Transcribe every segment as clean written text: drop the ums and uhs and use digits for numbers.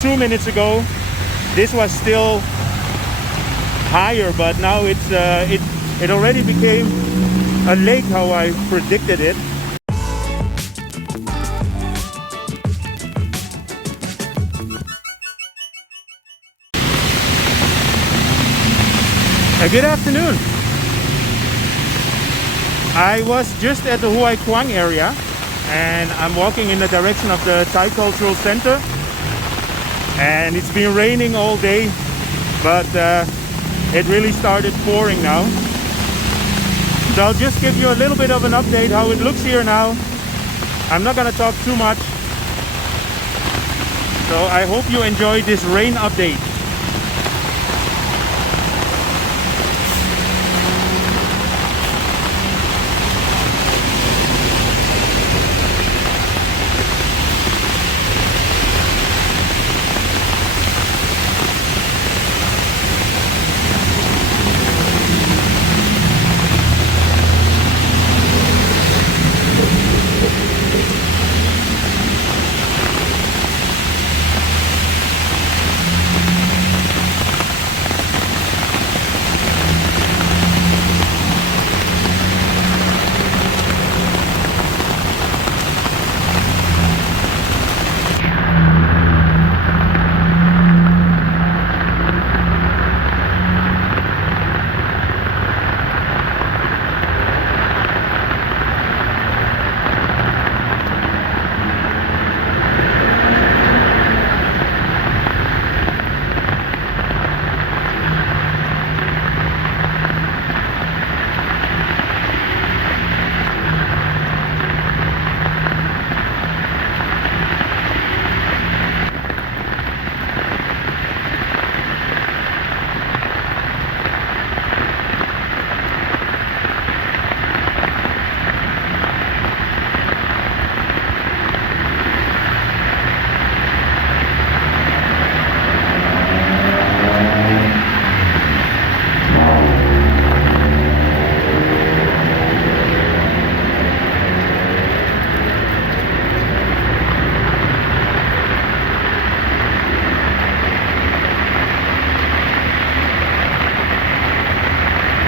2 minutes ago this was still higher, but now it already became a lake how I predicted it. Good afternoon. I was just at the Huai Quang area and I'm walking in the direction of the Thai Cultural Center, and it's been raining all day, but it really started pouring now. So I'll just give you a little bit of an update how it looks here now. I'm not gonna talk too much, so I hope you enjoy this rain update.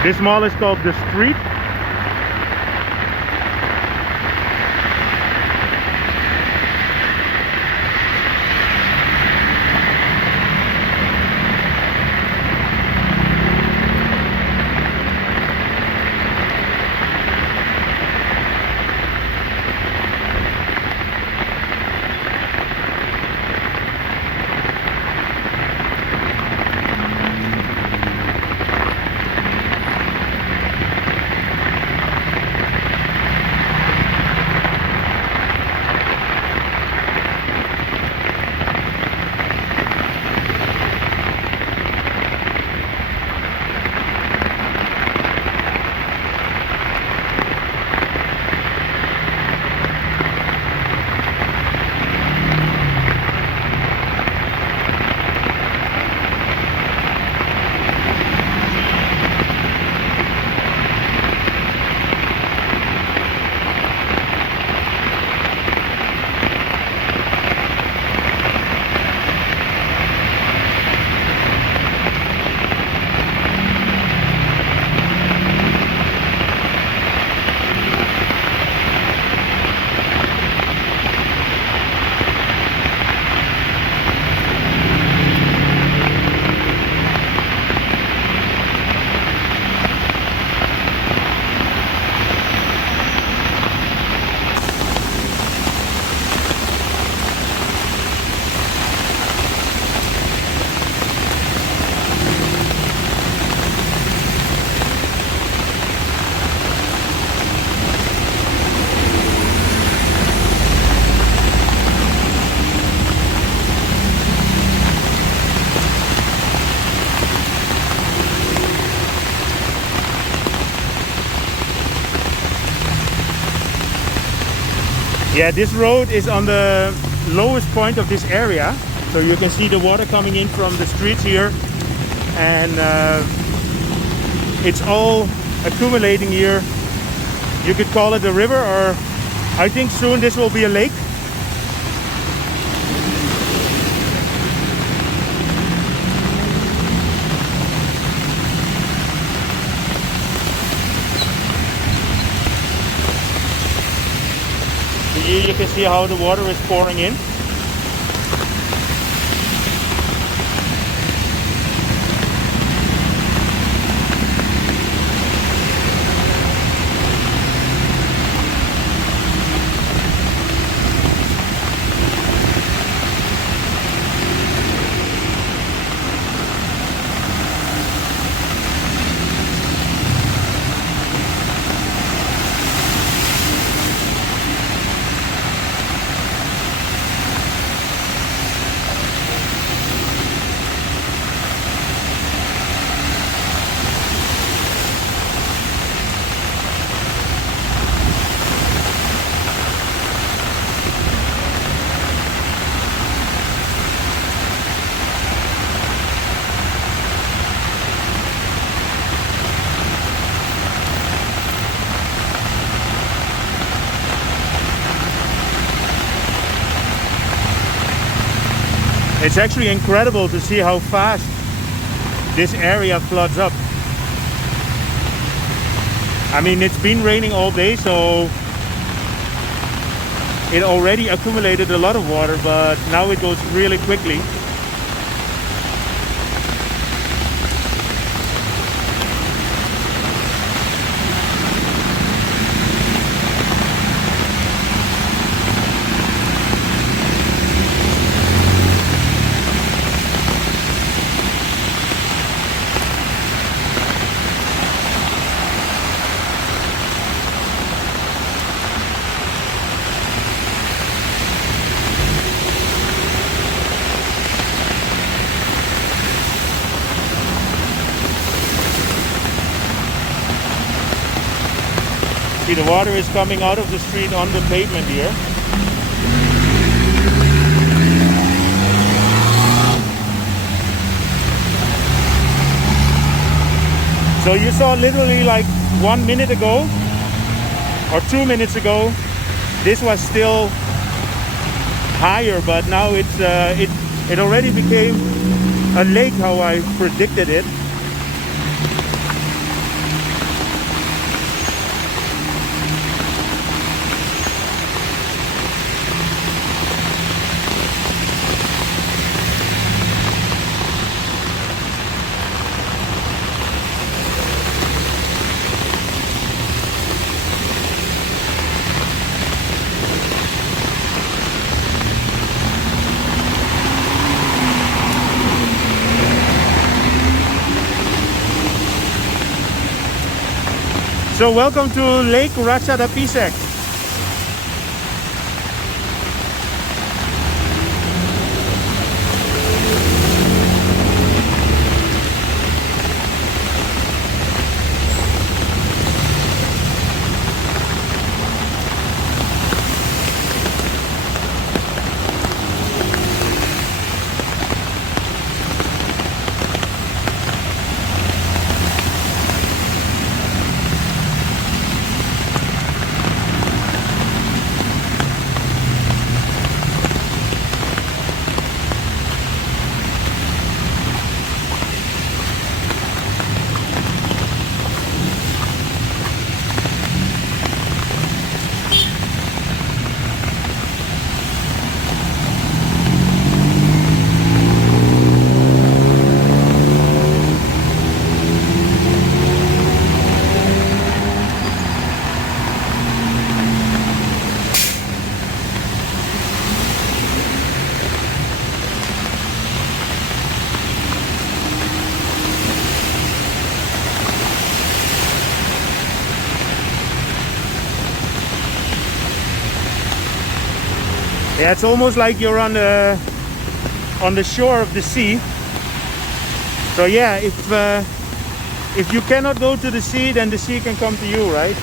This mall is called The Street. Yeah, this road is on the lowest point of this area, so you can see the water coming in from the streets here, and it's all accumulating here. You could call it a river, or I think soon this will be a lake. can see how the water is pouring in. It's actually incredible to see how fast this area floods up. I mean, it's been raining all day, so it already accumulated a lot of water, but now it goes really quickly. See, the water is coming out of the street on the pavement here. So you saw literally like 1 minute ago or 2 minutes ago, this was still higher, but now it already became a lake how I predicted it. So welcome to Lake Ratchadaphisek. Yeah, it's almost like you're on the shore of the sea. So yeah, if you cannot go to the sea, then the sea can come to you, right?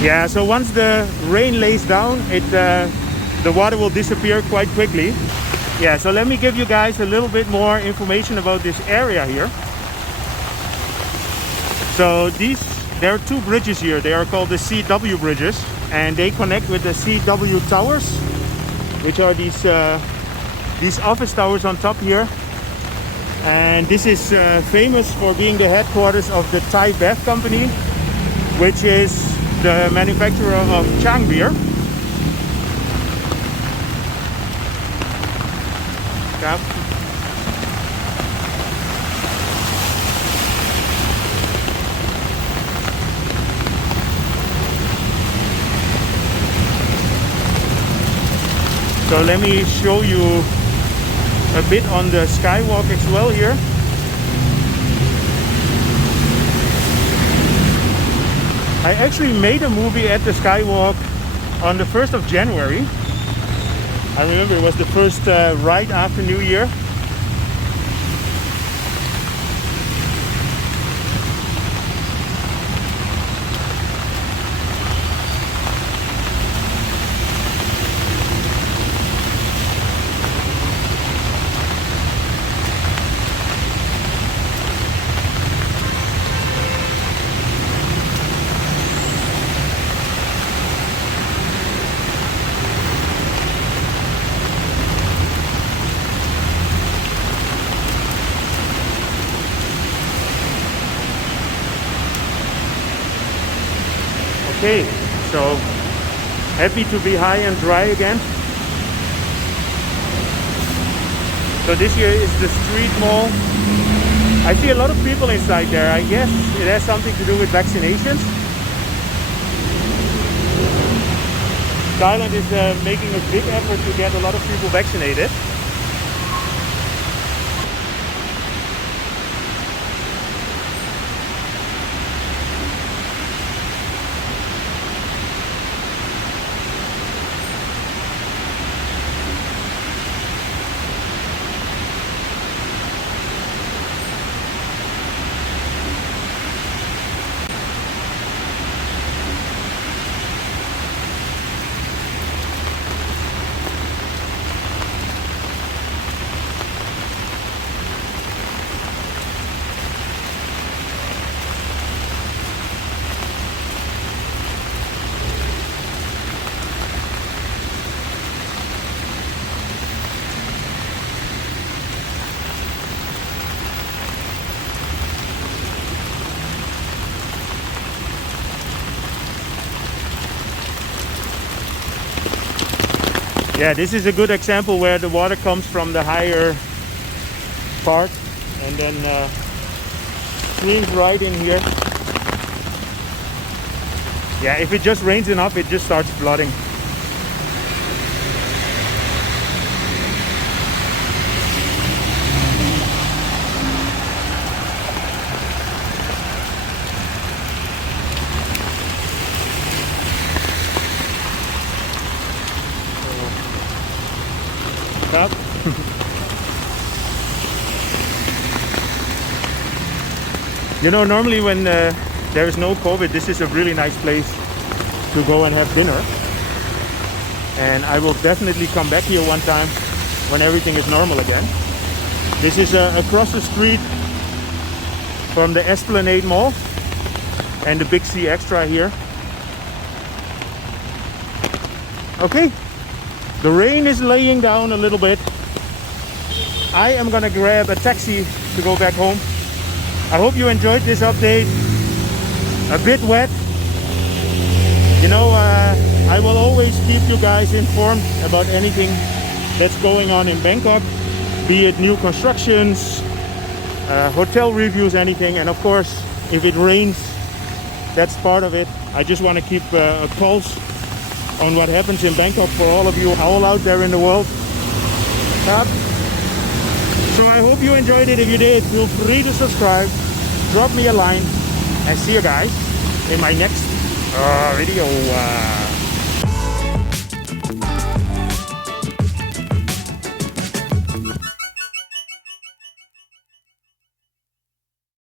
Yeah, so once the rain lays down, the water will disappear quite quickly. Yeah, so let me give you guys a little bit more information about this area here. So there are two bridges here. They are called the CW bridges, and they connect with the CW towers, which are these office towers on top here. And this is famous for being the headquarters of the Thai Bev company, which is the manufacturer of Chang beer. Yep. So let me show you a bit on the skywalk as well here. I actually made a movie at the skywalk on the 1st of January. I remember it was the first right after New Year. Okay, so happy to be high and dry again. So this here is the street mall. I see a lot of people inside there. I guess it has something to do with vaccinations. Thailand is making a big effort to get a lot of people vaccinated. Yeah, this is a good example where the water comes from the higher part and then streams right in here. Yeah, if it just rains enough, it just starts flooding. Up. You know, normally when there is no COVID, this is a really nice place to go and have dinner. And I will definitely come back here one time when everything is normal again. This is across the street from the Esplanade Mall and the Big C Extra here. Okay. The rain is laying down a little bit. I am gonna grab a taxi to go back home. I hope you enjoyed this update. A bit wet. You know, I will always keep you guys informed about anything that's going on in Bangkok, be it new constructions, hotel reviews, anything. And of course, if it rains, that's part of it. I just want to keep a pulse on what happens in Bangkok for all of you all out there in the world. So I hope you enjoyed it. If you did, feel free to subscribe, drop me a line, and see you guys in my next video.